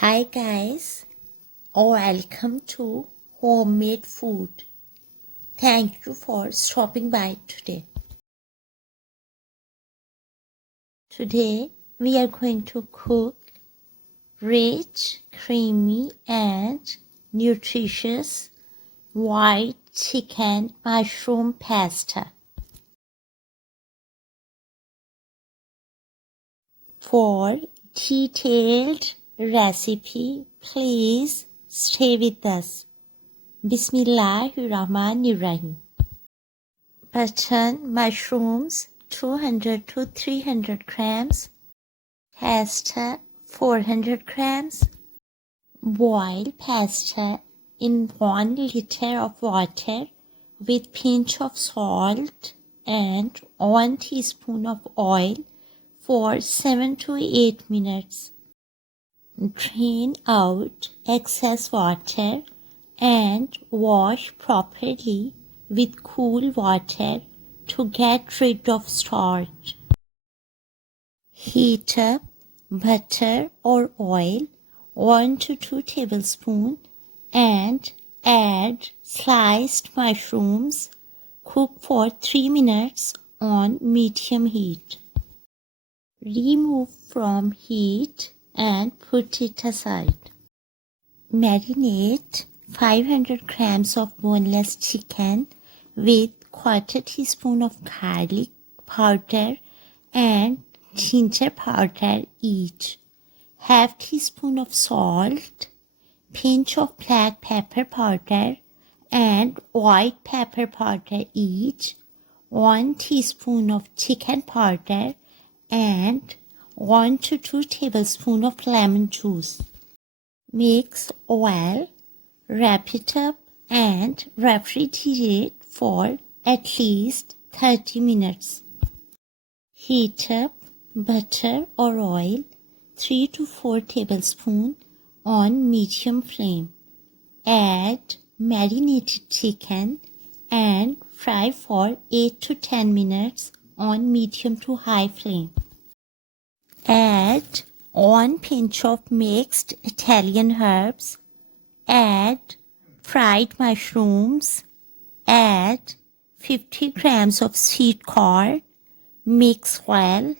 Hi guys, welcome to Homemade Food. Thank you for stopping by today. Today we are going to cook rich, creamy and nutritious white chicken mushroom pasta. For detailed recipe, please stay with us. Bismillahirrahmanirrahim. Button mushrooms 200 to 300 grams. Pasta 400 grams. Boil pasta in 1 liter of water with pinch of salt and 1 teaspoon of oil for 7 to 8 minutes. Drain out excess water and wash properly with cool water to get rid of starch. Heat up butter or oil 1 to 2 tablespoons and add sliced mushrooms. Cook for 3 minutes on medium heat. Remove from heat and put it aside. Marinate 500 grams of boneless chicken with 1/4 teaspoon of garlic powder and ginger powder each, 1/2 teaspoon of salt, pinch of black pepper powder and white pepper powder each, 1 teaspoon of chicken powder and 1 to 2 tablespoons of lemon juice. Mix well, wrap it up and refrigerate for at least 30 minutes. Heat up butter or oil 3 to 4 tablespoons on medium flame. Add marinated chicken and fry for 8 to 10 minutes on medium to high flame. Add 1 pinch of mixed Italian herbs. Add fried mushrooms. Add 50 grams of sweet corn. Mix well.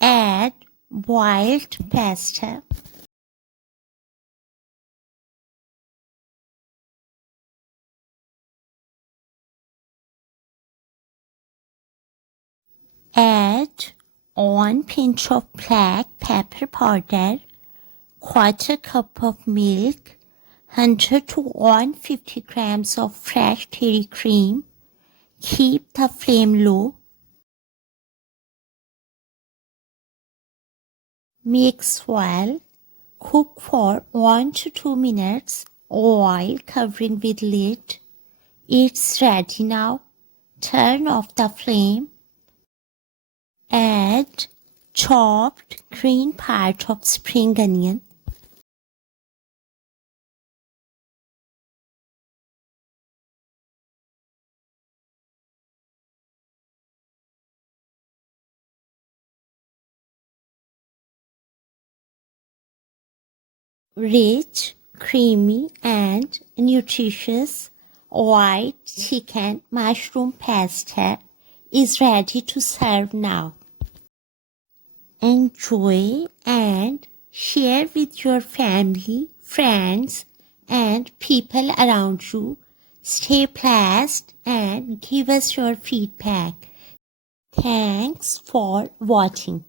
Add boiled pasta. Add 1 pinch of black pepper powder, 1/4 cup of milk, 100 to 150 grams of fresh dairy cream. Keep the flame low. Mix well. Cook for 1 to 2 minutes while covering with lid. It's ready now. Turn off the flame. Add chopped green part of spring onion. Rich, creamy and nutritious white chicken mushroom pasta is ready to serve now. Enjoy and share with your family, friends and people around you. Stay blessed and give us your feedback. Thanks for watching.